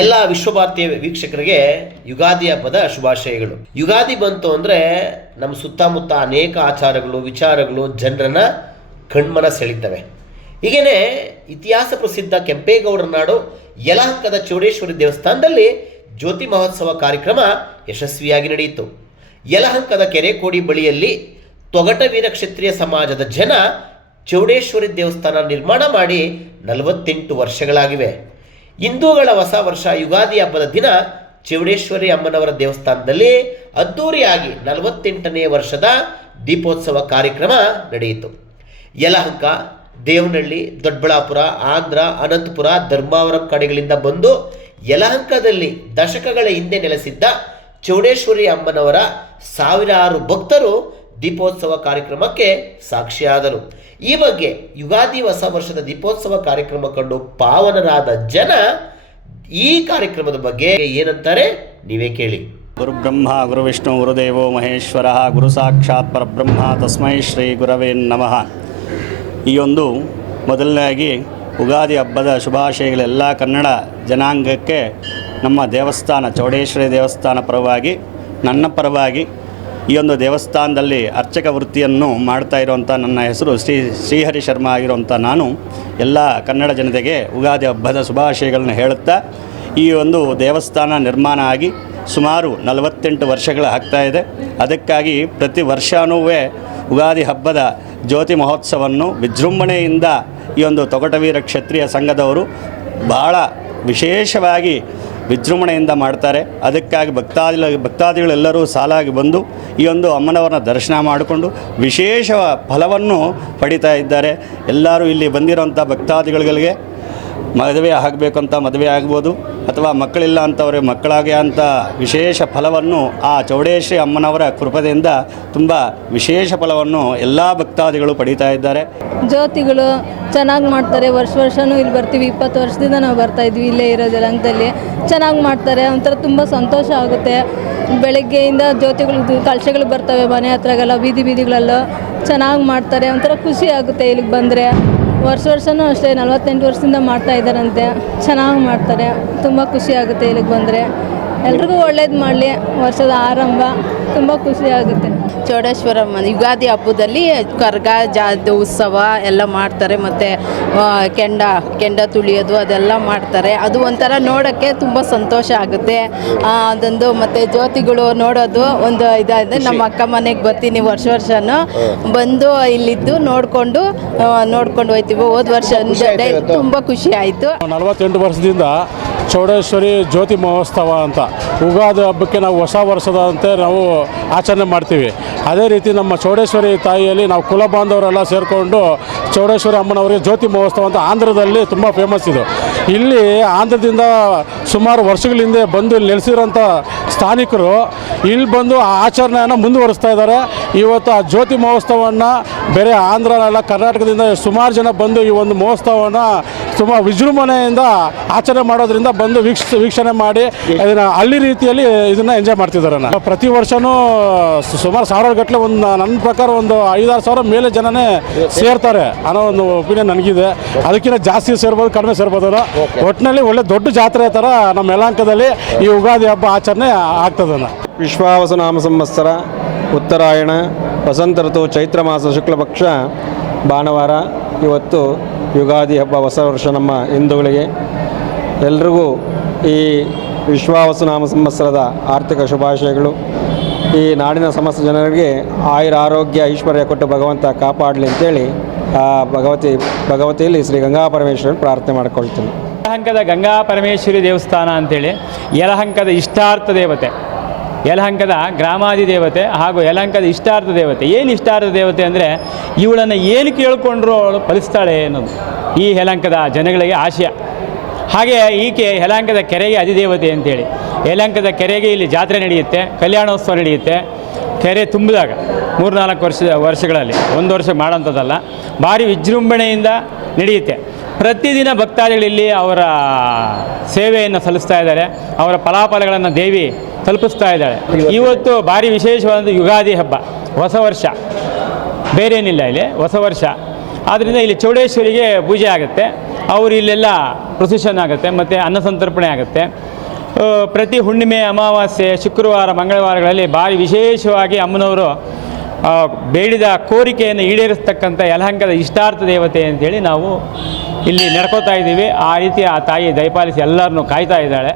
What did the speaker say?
ಎಲ್ಲ ವಿಶ್ವಭಾರತೀಯ ವೀಕ್ಷಕರಿಗೆ ಯುಗಾದಿ ಹಬ್ಬದ ಶುಭಾಶಯಗಳು. ಯುಗಾದಿ ಬಂತು ಅಂದರೆ ನಮ್ಮ ಸುತ್ತಮುತ್ತ ಅನೇಕ ಆಚಾರಗಳು, ವಿಚಾರಗಳು ಜನರನ್ನ ಕಣ್ಮನ ಸೆಳೀತವೆ. ಹೀಗೇನೆ ಇತಿಹಾಸ ಪ್ರಸಿದ್ಧ ಕೆಂಪೇಗೌಡರ ನಾಡು ಯಲಹಂಕದ ಚೌಡೇಶ್ವರಿ ದೇವಸ್ಥಾನದಲ್ಲಿ ಜ್ಯೋತಿ ಮಹೋತ್ಸವ ಕಾರ್ಯಕ್ರಮ ಯಶಸ್ವಿಯಾಗಿ ನಡೆಯಿತು. ಯಲಹಂಕದ ಕೆರೆಕೋಡಿ ಬಳಿಯಲ್ಲಿ ತೊಗಟ ವೀರಕ್ಷತ್ರಿಯ ಸಮಾಜದ ಜನ ಚೌಡೇಶ್ವರಿ ದೇವಸ್ಥಾನ ನಿರ್ಮಾಣ ಮಾಡಿ ನಲವತ್ತೆಂಟು ವರ್ಷಗಳಾಗಿವೆ. ಹಿಂದೂಗಳ ಹೊಸ ವರ್ಷ ಯುಗಾದಿ ಹಬ್ಬದ ದಿನ ಚೌಡೇಶ್ವರಿ ಅಮ್ಮನವರ ದೇವಸ್ಥಾನದಲ್ಲಿ ಅದ್ದೂರಿಯಾಗಿ ನಲವತ್ತೆಂಟನೇ ವರ್ಷದ ದೀಪೋತ್ಸವ ಕಾರ್ಯಕ್ರಮ ನಡೆಯಿತು. ಯಲಹಂಕ, ದೇವನಹಳ್ಳಿ, ದೊಡ್ಡಬಳ್ಳಾಪುರ, ಆಂಧ್ರ, ಅನಂತಪುರ, ಧರ್ಮಾವರಂ ಕಡೆಗಳಿಂದ ಬಂದು ಯಲಹಂಕದಲ್ಲಿ ದಶಕಗಳ ಹಿಂದೆ ನೆಲೆಸಿದ್ದ ಚೌಡೇಶ್ವರಿ ಅಮ್ಮನವರ ಸಾವಿರಾರು ಭಕ್ತರು ದೀಪೋತ್ಸವ ಕಾರ್ಯಕ್ರಮಕ್ಕೆ ಸಾಕ್ಷಿಯಾದರು ಈ ಬಗ್ಗೆ ಯುಗಾದಿ ಹೊಸ ವರ್ಷದ ದೀಪೋತ್ಸವ ಕಾರ್ಯಕ್ರಮ ಕಂಡು ಪಾವನರಾದ ಜನ ಈ ಕಾರ್ಯಕ್ರಮದ ಬಗ್ಗೆ ಏನಂತಾರೆ ನೀವೇ ಕೇಳಿ. ಗುರುಬ್ರಹ್ಮ ಗುರುವಿಷ್ಣು ಗುರುದೇವೋ ಮಹೇಶ್ವರ, ಗುರು ಸಾಕ್ಷಾತ್ ಪರಬ್ರಹ್ಮ ತಸ್ಮೈ ಶ್ರೀ ಗುರವೇ ನಮಃ. ಈ ಒಂದು ಮೊದಲನೇದಾಗಿ ಉಗಾದಿ ಹಬ್ಬದ ಶುಭಾಶಯಗಳೆಲ್ಲ ಕನ್ನಡ ಜನಾಂಗಕ್ಕೆ ನಮ್ಮ ದೇವಸ್ಥಾನ, ಚೌಡೇಶ್ವರಿ ದೇವಸ್ಥಾನ ಪರವಾಗಿ, ನನ್ನ ಪರವಾಗಿ ಈ ಒಂದು ದೇವಸ್ಥಾನದಲ್ಲಿ ಅರ್ಚಕ ವೃತ್ತಿಯನ್ನು ಮಾಡ್ತಾ ಇರುವಂಥ ನನ್ನ ಹೆಸರು ಶ್ರೀ ಶ್ರೀಹರಿ ಶರ್ಮಾ ಆಗಿರುವಂಥ ನಾನು ಎಲ್ಲ ಕನ್ನಡ ಜನತೆಗೆ ಉಗಾದಿ ಹಬ್ಬದ ಶುಭಾಶಯಗಳನ್ನು ಹೇಳುತ್ತಾ ಈ ಒಂದು ದೇವಸ್ಥಾನ ನಿರ್ಮಾಣ ಆಗಿ ಸುಮಾರು ನಲವತ್ತೆಂಟು ವರ್ಷಗಳ ಇದೆ. ಅದಕ್ಕಾಗಿ ಪ್ರತಿ ವರ್ಷವೂ ಉಗಾದಿ ಹಬ್ಬದ ಜ್ಯೋತಿ ಮಹೋತ್ಸವವನ್ನು ವಿಜೃಂಭಣೆಯಿಂದ ಈ ಒಂದು ತೊಗಟವೀರ ಕ್ಷತ್ರಿಯ ಸಂಘದವರು ಭಾಳ ವಿಶೇಷವಾಗಿ ವಿಜೃಂಭಣೆಯಿಂದ ಮಾಡ್ತಾರೆ. ಅದಕ್ಕಾಗಿ ಭಕ್ತಾದಿ ಭಕ್ತಾದಿಗಳೆಲ್ಲರೂ ಸಾಲಾಗಿ ಬಂದು ಈ ಒಂದು ಅಮ್ಮನವರನ್ನ ದರ್ಶನ ಮಾಡಿಕೊಂಡು ವಿಶೇಷ ಫಲವನ್ನು ಪಡಿತಾ ಇದ್ದಾರೆ. ಎಲ್ಲರೂ ಇಲ್ಲಿ ಬಂದಿರುವಂಥ ಭಕ್ತಾದಿಗಳಿಗೆ ಮದುವೆ ಅಂತ ಮದುವೆ ಆಗ್ಬೋದು ಅಥವಾ ಮಕ್ಕಳಿಲ್ಲ ಅಂತವ್ರಿಗೆ ಮಕ್ಕಳಾಗೆ ಅಂತ ವಿಶೇಷ ಫಲವನ್ನು ಆ ಚೌಡೇಶ್ವರಿ ಅಮ್ಮನವರ ಕೃಪದಿಂದ ತುಂಬ ವಿಶೇಷ ಫಲವನ್ನು ಎಲ್ಲ ಭಕ್ತಾದಿಗಳು ಪಡೀತಾ ಇದ್ದಾರೆ. ಜ್ಯೋತಿಗಳು ಚೆನ್ನಾಗಿ ಮಾಡ್ತಾರೆ. ವರ್ಷ ವರ್ಷವೂ ಇಲ್ಲಿ ಬರ್ತೀವಿ. ಇಪ್ಪತ್ತು ವರ್ಷದಿಂದ ನಾವು ಬರ್ತಾ ಇದ್ವಿ ಇಲ್ಲೇ ಇರೋದು ರಂಗದಲ್ಲಿ ಚೆನ್ನಾಗಿ ಮಾಡ್ತಾರೆ. ಒಂಥರ ತುಂಬ ಸಂತೋಷ ಆಗುತ್ತೆ. ಬೆಳಗ್ಗೆಯಿಂದ ಜ್ಯೋತಿಗಳು ಕಳಶಗಳು ಬರ್ತವೆ ಮನೆ ಹತ್ರಗೆಲ್ಲ, ಬೀದಿ ಬೀದಿಗಳಲ್ಲೂ. ಚೆನ್ನಾಗಿ ಮಾಡ್ತಾರೆ. ಒಂಥರ ಖುಷಿ ಆಗುತ್ತೆ ಇಲ್ಲಿಗೆ ಬಂದರೆ. ವರ್ಷ ವರ್ಷವೂ ಅಷ್ಟೇ ನಲ್ವತ್ತೆಂಟು ವರ್ಷದಿಂದ ಮಾಡ್ತಾ ಇದ್ದಾರಂತೆ. ಚೆನ್ನಾಗಿ ಮಾಡ್ತಾರೆ. ತುಂಬ ಖುಷಿ ಆಗುತ್ತೆ ಇಲ್ಲಿಗೆ ಬಂದರೆ. ಎಲ್ರಿಗೂ ಒಳ್ಳೇದು ಮಾಡಲಿ. ವರ್ಷದ ಆರಂಭ. ತುಂಬ ಖುಷಿ ಆಗುತ್ತೆ. ಚೌಡೇಶ್ವರಮ್ಮ ಯುಗಾದಿ ಹಬ್ಬದಲ್ಲಿ ಕರ್ಗ ಜಾದ ಉತ್ಸವ ಎಲ್ಲ ಮಾಡ್ತಾರೆ ಮತ್ತು ಕೆಂಡ ಕೆಂಡ ತುಳಿಯೋದು ಅದೆಲ್ಲ ಮಾಡ್ತಾರೆ. ಅದು ಒಂಥರ ನೋಡೋಕ್ಕೆ ತುಂಬ ಸಂತೋಷ ಆಗುತ್ತೆ. ಅದೊಂದು ಮತ್ತು ಜ್ಯೋತಿಗಳು ನೋಡೋದು ಒಂದು ಇದಾದರೆ ನಮ್ಮ ಅಕ್ಕ ಮನೆಗೆ ಬರ್ತೀನಿ ವರ್ಷ ವರ್ಷನೂ. ಬಂದು ಇಲ್ಲಿದ್ದು ನೋಡಿಕೊಂಡು ನೋಡ್ಕೊಂಡು ಹೋಯ್ತೀವಿ. ಹೋದ ವರ್ಷ ತುಂಬ ಖುಷಿ ಆಯಿತು. ನಲವತ್ತೆಂಟು ವರ್ಷದಿಂದ ಚೌಡೇಶ್ವರಿ ಜ್ಯೋತಿ ಮಹೋತ್ಸವ ಅಂತ. ಉಗಾದಿ ಹಬ್ಬಕ್ಕೆ ನಾವು ಹೊಸ ವರ್ಷದಂತೆ ನಾವು ಆಚರಣೆ ಮಾಡ್ತೀವಿ. ಅದೇ ರೀತಿ ನಮ್ಮ ಚೌಡೇಶ್ವರಿ ತಾಯಿಯಲ್ಲಿ ನಾವು ಕುಲ ಬಾಂಧವರೆಲ್ಲ ಸೇರಿಕೊಂಡು ಚೌಡೇಶ್ವರಿ ಅಮ್ಮನವರಿಗೆ ಜ್ಯೋತಿ ಮಹೋತ್ಸವ ಅಂತ ಆಂಧ್ರದಲ್ಲಿ ತುಂಬ ಫೇಮಸ್ ಇದು. ಇಲ್ಲಿ ಆಂಧ್ರದಿಂದ ಸುಮಾರು ವರ್ಷಗಳ ಹಿಂದೆ ಬಂದು ಇಲ್ಲಿ ನೆಲೆಸಿರೋಂಥ ಸ್ಥಾನಿಕರು ಇಲ್ಲಿ ಬಂದು ಆ ಆಚರಣೆಯನ್ನು ಮುಂದುವರಿಸ್ತಾ ಇದ್ದಾರೆ. ಇವತ್ತು ಆ ಜ್ಯೋತಿ ಮಹೋತ್ಸವವನ್ನು ಬೇರೆ ಆಂಧ್ರ ಎಲ್ಲ ಕರ್ನಾಟಕದಿಂದ ಸುಮಾರು ಜನ ಬಂದು ಈ ಒಂದು ಮಹೋತ್ಸವವನ್ನು ತುಂಬ ವಿಜೃಂಭಣೆಯಿಂದ ಆಚರಣೆ ಮಾಡೋದ್ರಿಂದ ಬಂದು ವೀಕ್ಷ ವೀಕ್ಷಣೆ ಮಾಡಿ ಇದನ್ನ ಹಳ್ಳಿ ರೀತಿಯಲ್ಲಿ ಇದನ್ನ ಎಂಜಾಯ್ ಮಾಡ್ತಿದ್ದಾರೆ ಪ್ರತಿ ವರ್ಷವೂ ಸುಮಾರು ಸಾವಿರ ಗಟ್ಟಲೆ ಒಂದು ನನ್ನ ಪ್ರಕಾರ ಒಂದು ಐದಾರು ಸಾವಿರ ಮೇಲೆ ಜನನೇ ಸೇರ್ತಾರೆ. ಅನ್ನೋ ಒಂದು ಒಪಿನಿಯನ್ ನನಗಿದೆ. ಅದಕ್ಕಿಂತ ಜಾಸ್ತಿ ಸೇರ್ಬೋದು ಕಡಿಮೆ ಸೇರ್ಬೋದು ಒಟ್ಟಿನಲ್ಲಿ ಒಳ್ಳೆ ದೊಡ್ಡ ಜಾತ್ರೆ ಥರ ನಮ್ಮ ಯಲಾಂಕದಲ್ಲಿ ಈ ಯುಗಾದಿ ಹಬ್ಬ ಆಚರಣೆ ಆಗ್ತದನ್ನು ವಿಶ್ವಾವಸ ನಾಮ ಸಂವತ್ಸರ ಉತ್ತರಾಯಣ ವಸಂತ ಋತು ಚೈತ್ರ ಮಾಸ ಶುಕ್ಲಪಕ್ಷ ಭಾನುವಾರ ಇವತ್ತು ಯುಗಾದಿ ಹಬ್ಬ, ಹೊಸ ವರ್ಷ ನಮ್ಮ ಹಿಂದೂಗಳಿಗೆ. ಎಲ್ರಿಗೂ ಈ ವಿಶ್ವಾವಸನಾಮ ಸಂವತ್ಸರದ ಆರ್ಥಿಕ ಶುಭಾಶಯಗಳು. ಈ ನಾಡಿನ ಸಮಸ್ತ ಜನರಿಗೆ ಆಯುರ ಆರೋಗ್ಯ ಐಶ್ವರ್ಯ ಕೊಟ್ಟು ಭಗವಂತ ಕಾಪಾಡಲಿ ಅಂತೇಳಿ ಆ ಭಗವತಿ, ಭಗವತಿಯಲ್ಲಿ ಶ್ರೀ ಗಂಗಾ ಪರಮೇಶ್ವರನ್ ಪ್ರಾರ್ಥನೆ ಮಾಡಿಕೊಳ್ತೀನಿ. ಯಲಹಂಕದ ಗಂಗಾ ಪರಮೇಶ್ವರಿ ದೇವಸ್ಥಾನ ಅಂತೇಳಿ, ಯಲಹಂಕದ ಇಷ್ಟಾರ್ಥ ದೇವತೆ. ಯಲಹಂಕದ ಗ್ರಾಮಾದಿ ದೇವತೆ ಹಾಗೂ ಯಲಹಂಕದ ಇಷ್ಟಾರ್ಥ ದೇವತೆ. ಏನು ಇಷ್ಟಾರ್ಥ ದೇವತೆ ಅಂದರೆ ಇವಳನ್ನು ಏನು ಕೇಳಿಕೊಂಡ್ರೂ ಅವಳು ಫಲಿಸ್ತಾಳೆ ಅನ್ನೋದು. ಈ ಯಲಹಂಕದ ಜನಗಳಿಗೆ ಆಶಯ. ಹಾಗೆ ಈಕೆ ಯಲಹಂಕದ ಕೆರೆಗೆ ಅಧಿದೇವತೆ ಅಂತೇಳಿ. ಯಲಹಂಕದ ಕೆರೆಗೆ ಇಲ್ಲಿ ಜಾತ್ರೆ ನಡೆಯುತ್ತೆ, ಕಲ್ಯಾಣೋತ್ಸವ ನಡೆಯುತ್ತೆ. ಕೆರೆ ತುಂಬಿದಾಗ ಮೂರ್ನಾಲ್ಕು ವರ್ಷದ ವರ್ಷಗಳಲ್ಲಿ, ಒಂದು ವರ್ಷ ಮಾಡೋಂಥದ್ದಲ್ಲ ಭಾರಿ ವಿಜೃಂಭಣೆಯಿಂದ ನಡೆಯುತ್ತೆ. ಪ್ರತಿದಿನ ಭಕ್ತಾದಿಗಳಿಲ್ಲಿ ಅವರ ಸೇವೆಯನ್ನು ಸಲ್ಲಿಸ್ತಾ ಇದ್ದಾರೆ. ಅವರ ಫಲಾಫಲಗಳನ್ನು ದೇವಿ ತಲುಪಿಸ್ತಾ ಇದ್ದಾಳೆ. ಇವತ್ತು ಭಾರಿ ವಿಶೇಷವಾದ ಯುಗಾದಿ ಹಬ್ಬ, ಹೊಸ ವರ್ಷ. ಬೇರೇನಿಲ್ಲ ಇಲ್ಲಿ, ಹೊಸ ವರ್ಷ. ಆದ್ದರಿಂದ ಇಲ್ಲಿ ಚೌಡೇಶ್ವರಿಗೆ ಪೂಜೆ ಆಗುತ್ತೆ. ಅವರು ಇಲ್ಲೆಲ್ಲ ಪ್ರೊಸೆಷನ್ ಆಗುತ್ತೆ, ಮತ್ತು ಅನ್ನ ಸಂತರ್ಪಣೆ ಆಗುತ್ತೆ. ಪ್ರತಿ ಹುಣ್ಣಿಮೆ, ಅಮಾವಾಸ್ಯೆ, ಶುಕ್ರವಾರ, ಮಂಗಳವಾರಗಳಲ್ಲಿ ಭಾರಿ ವಿಶೇಷವಾಗಿ ಅಮ್ಮನವರು ಬೇಡಿದ ಕೋರಿಕೆಯನ್ನು ಈಡೇರಿಸ್ತಕ್ಕಂಥ ಯಲಹಂಕದ ಇಷ್ಟಾರ್ಥ ದೇವತೆ ಅಂತೇಳಿ ನಾವು ಇಲ್ಲಿ ನಡ್ಕೋತಾ ಇದ್ದೀವಿ. ಆ ರೀತಿ ಆ ತಾಯಿ ದಯಪಾಲಿಸಿ ಎಲ್ಲರನ್ನು ಕಾಯ್ತಾ ಇದ್ದಾಳೆ.